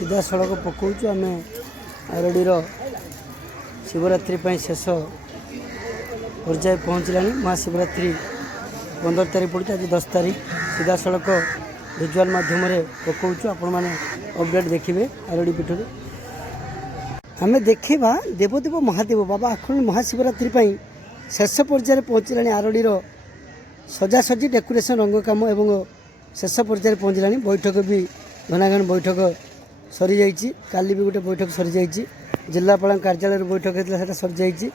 सीधा सड़क पकाऊँ आम आरडीर शिवरात्रि शेष पर्याय पहुँचला। महाशिवरात्रि 15 तारीख पड़ी आज 10 तारीख सीधा सड़क विजुआल मध्यम पकाऊँ आपण मैंने अपडेट देखिए आरडी पीठ आम देखा देवदेव महादेव बाबा आखंड महाशिवरात्रि शेष पर्याय पहुँचला। आरडीर सजासजी डेकोरेशन रंग काम एवं शेष पर्याय पहुँचला। बैठक भी घनाघन बैठक सरी जाइए। काली भी गोटे बैठक सरी जाइए। जिलापाल कार्यालय बैठक होता है सरी जाइए।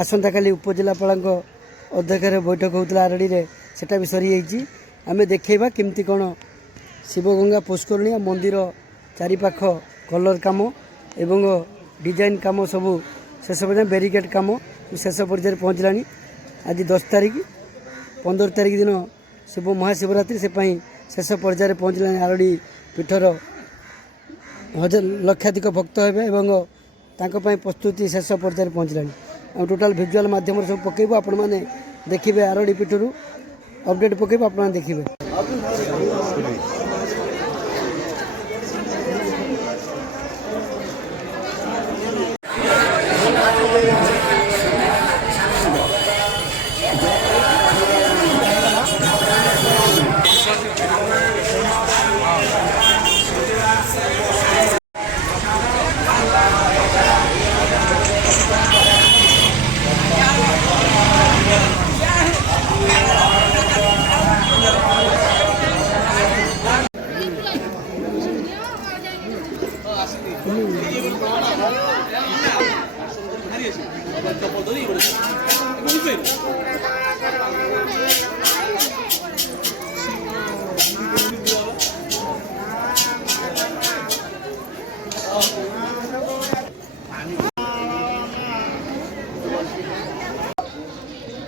आसंता काली उपजिलापाल अध्यक्ष बैठक होता आरडी में सेटा भी सरी जाइए। आम देखा केमती कौन शिवगंगा पुष्करणी मंदिर चारिपाख कलर काम एवं डिजाइन काम सब शेष पर्याय बेरिकेड काम शेष पर्याय पहुँचला। आज 10 तारीख 15 तारीख दिन शिव महाशिवरात्रि से शेष पर्याय पहुँचला। आरडी पीठर लक्षाधिक भक्त हे एवं प्रस्तुति शेष पर्याय पहुँचला। टोटाल भिजुआल मध्यम सब पकेबू आपण मैंने देखिए आरडी पीठर अपडेट पकेबू आप देखिए।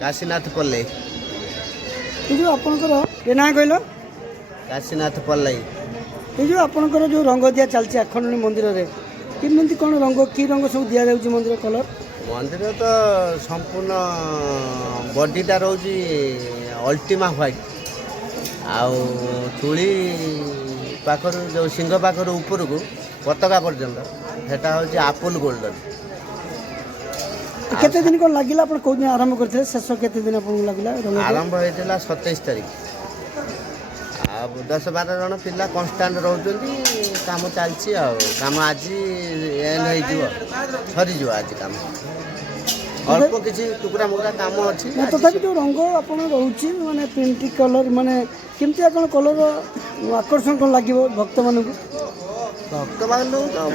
काशीनाथ पल्लई जो आपणकर ये ना कहल काशीनाथ पल्लई ये जो आपणकर जो रंग दिया चलती आखंडणी मंदिर में किमती कौन रंग कि रंग सब दि जाऊँगी मंदिर कलर मंदिर तो संपूर्ण बॉडीटा रोज अल्टीमा व्हाइट आउ चूड़ी पाखर जो सिंह पाखर ऊपर को पताका पर्यंत सेटा हूँ आपुल गोल्डन। केते दिन कौन लगे आप कौ दिन आरंभ करते शेष केते दिन आपको लगे आरंभ होता 27 तारीख आ 10-12 जन पिला कन्स्टाट रोच कम चलती कम आज एंड सरीज आज कम अल्प किसी टुकड़ा मुकड़ा कम अच्छी तथापि जो रंग आप रोचे माने प्रिंटिंग कलर माने केमती कौन कलर आकर्षण कौन लगे भक्त मान तो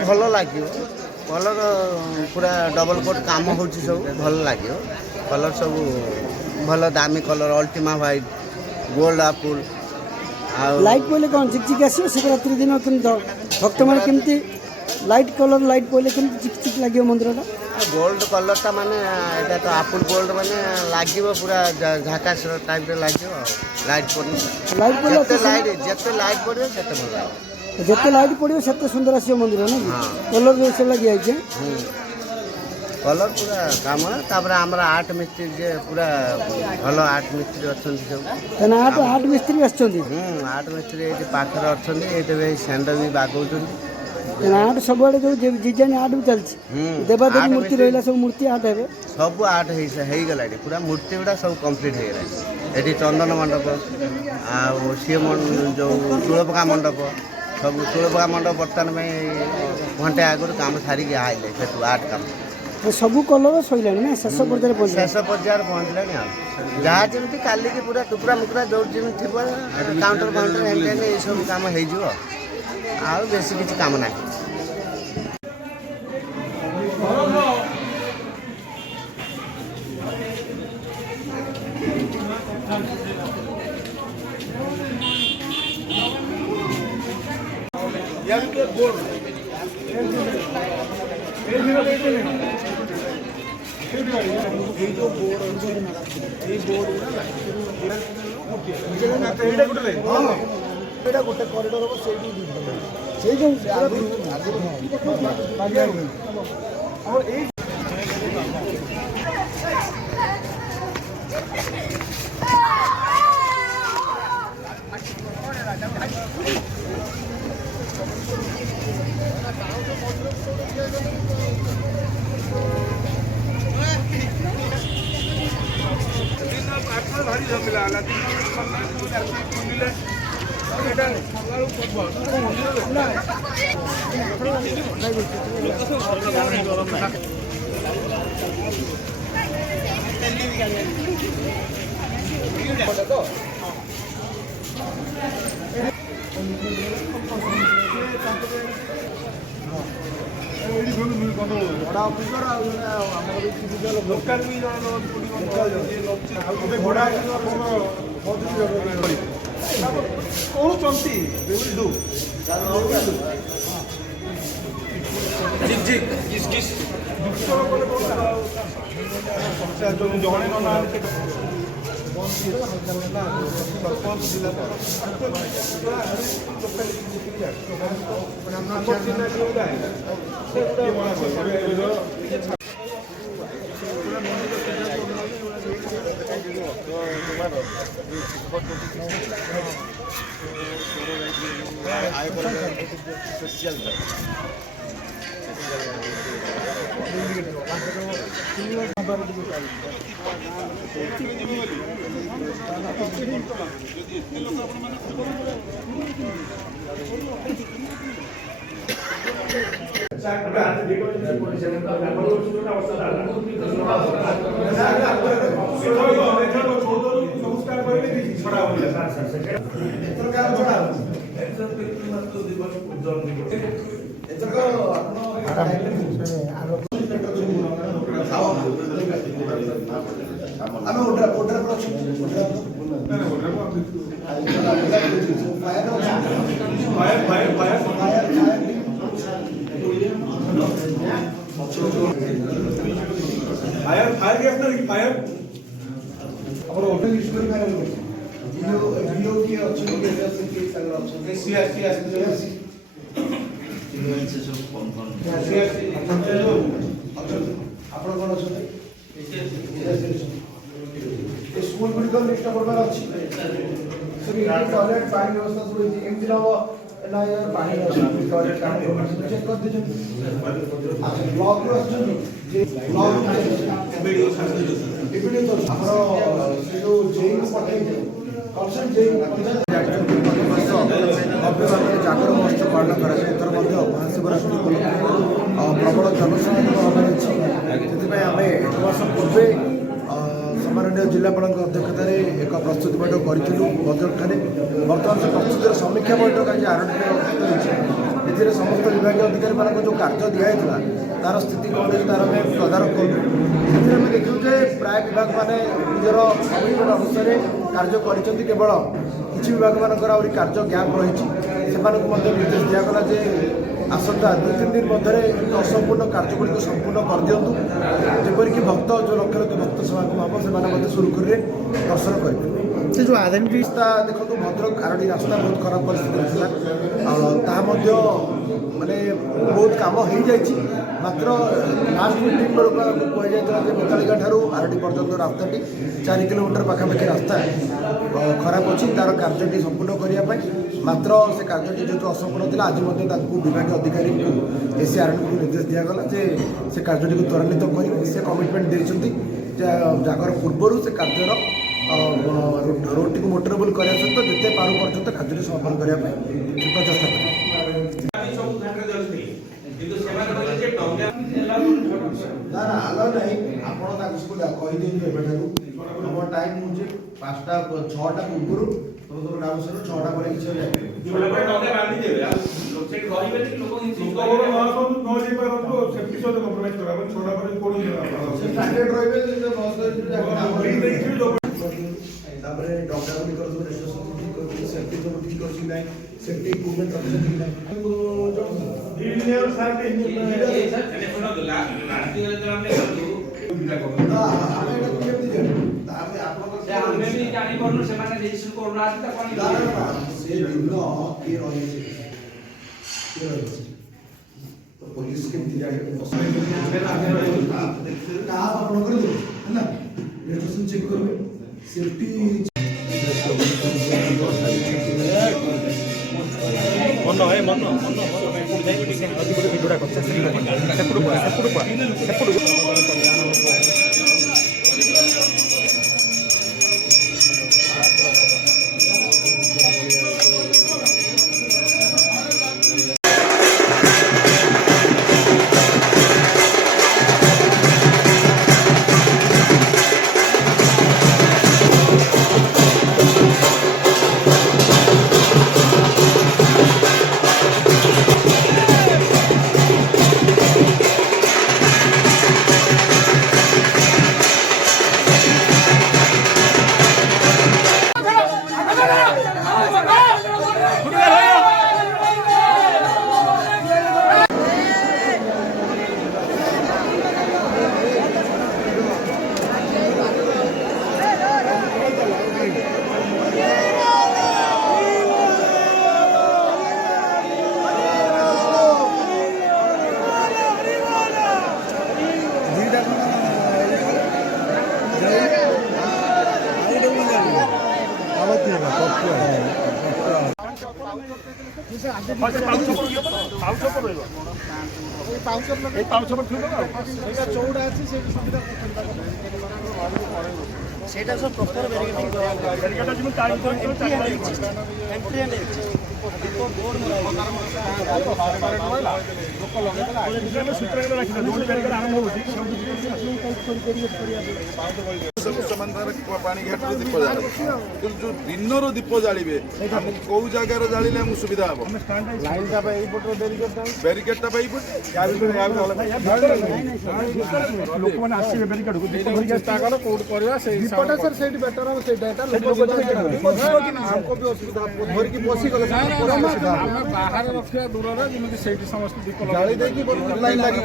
भल लगे कलर पूरा डबल कोट काम हो सब भल लगे कलर सब भल दामी कलर अल्टीमा व्हाइट गोल्ड आपुल लाइट पहले कौन चिकचिक आस शिवरात्रि दिन भक्त मैंने केमती लाइट कलर लाइट पहले केमती चिकचिक लगे मंदिर गोल्ड कलरटा माने एटा तो आपुल गोल्ड माने लगे पूरा झाकास टाइप लगे लाइट पड़े जिते लाइट पड़े से भल जिते लाइट पड़ो से सुंदर आस मंदिर ना कलर जो सब लगे जाए कलर पूरा काम तापर आमर आर्ट मिस्त्री जे पूरा भल आर्ट मिस्त्री अच्छा सब आर्ट मिस्त्री आर्ट मिस्त्री ये पाखर अच्छा ये सेंड भी बागौर आर्ट सब जो डिजाइन आर्ट भी चलती देवादेवी मूर्ति रहा सब मूर्ति आर्ट है सब आर्ट हो गला पूरा मूर्ति गुड़ा सब कम्प्लीट हो गला ये चंदन मंडप सी जो तुलपका मंडप सब तुलपका मंडप बर्तमान में घंटे आगुरी काम सारिक आइले से आर्ट काम सब कलर सैला ना शेष पर्याय पहुँचला जहाँ जमी काली की पूरा टुकड़ा मुकड़ा जो जमी थी काउंटर फाउंटर एंड ये सब कम हो बेसी किसी काम ना गोटे करिडर हम से स्कूल गुड़िक लिस्ट करवार अच्छी टॉयलेट पानी व्यवस्था सब एमती ना पानी टॉयलेट चेक कर दीजिए ब्लॉक जागर महोत्सव पालन कर महाशिवरात्रि प्रबल जनसंख्या आम एक वर्ष पूर्वे सम्माननीय जिलापाल अध्यक्षतार एक प्रस्तुति बैठक करूँ भद्रक बर्तमान से प्रस्तुतिर समीक्षा बैठक आज आरंभ होती समस्त विभाग अधिकारी मान जो कार्य दिखाई तार स्थिति कौन है तार तदारख कलु आम देखू प्राय विभाग मैंने निजर कमिटमेंट अनुसार कार्य कर केवल किसी विभाग मानक कार्य गैप रही निर्देश दिगला जे आसंता 2-3 दिन मध्य असंपूर्ण कार्यगुड़ी संपूर्ण कर दिंतु जपरिक भक्त जो लक्ष लक्ष भक्त समागम हम से सुरुखुरी दर्शन करेंगे जो आइडेंटिटा देखो भद्रक आरडी रास्ता बहुत खराब परिस्थिति माने बहुत कम हो जाए मात्र लास्ट मीटिंग बेलू कहुई बेतालिका ठार आरडी पर्यटन रास्ताटी 4 किलोमीटर पाखापाखि रास्ता खराब अच्छी तार कार्य संपूर्ण करने मात्र से कार्य जेहतु असंपूर्ण था आज विभाग अधिकारी एसी आरडी को निर्देश दिगला जे से कार्य को त्वरान्वित कर कमिटमेंट देते जागर पूर्वर से कार्यर रोड टी मोटरेबल करने सहित जिते पार पर्यटन कार्य समापन करने प्रचेषा करें ना ना आलो नहीं आपण कही दिखाँ हम टाइम हूँ 5टा 6टा पूर्व तुम नाम सर 6टा पर सेफ्टी इक्विपमेंट पुलिस के चेक करेंगे सेफ्टी मन है मन भिडियोटा कर ସେଇଟା ସବୁ ପ୍ରପର ବ୍ୟାରିକେଟିଂ पानी घाट दीप जाल जो दिन दीप जाड़े आमको कौ जगार जाड़े आमको सुविधा हम ब्यारिकेडटा बाहर रखा दूर समस्त दीप लाइन लगे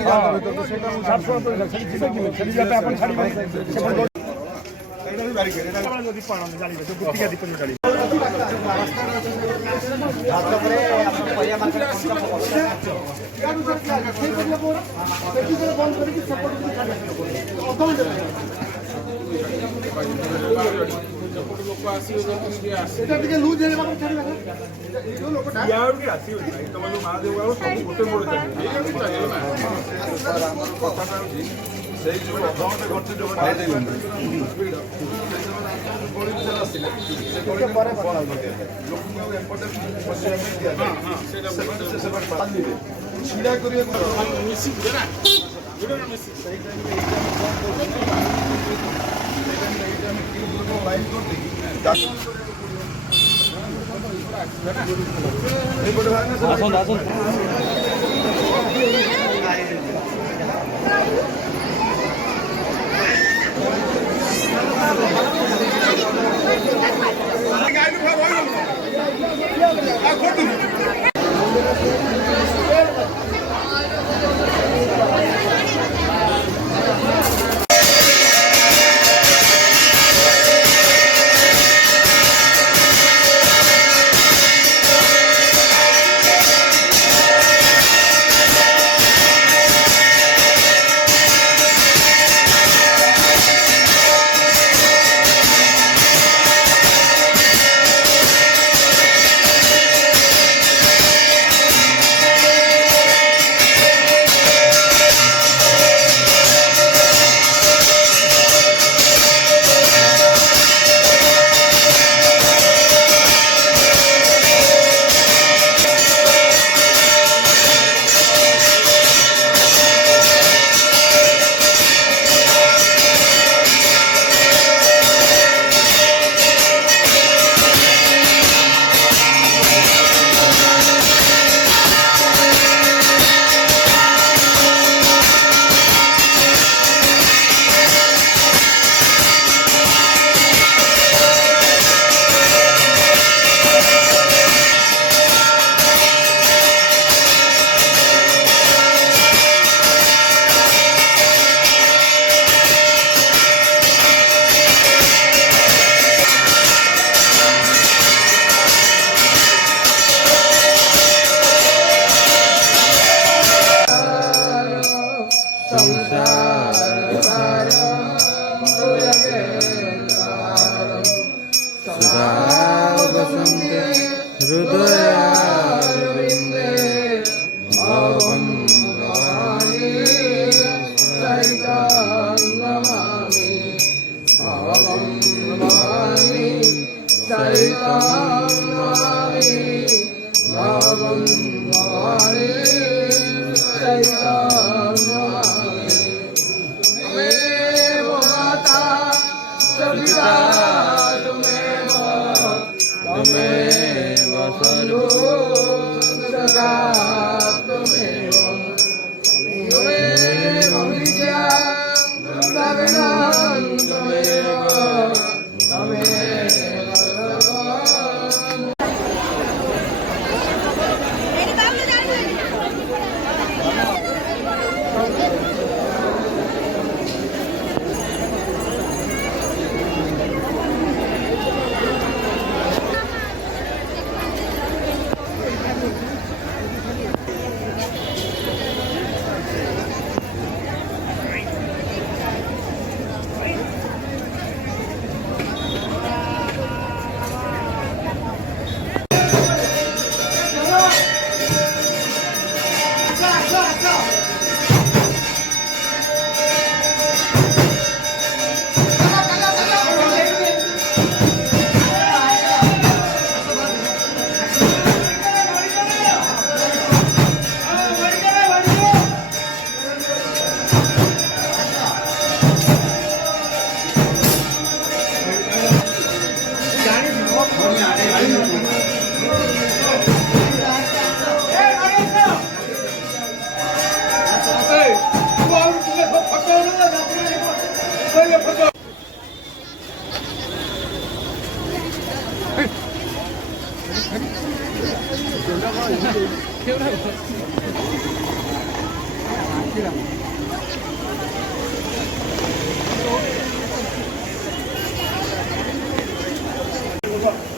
छिड़ा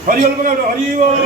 हरिहर बघा हरिवर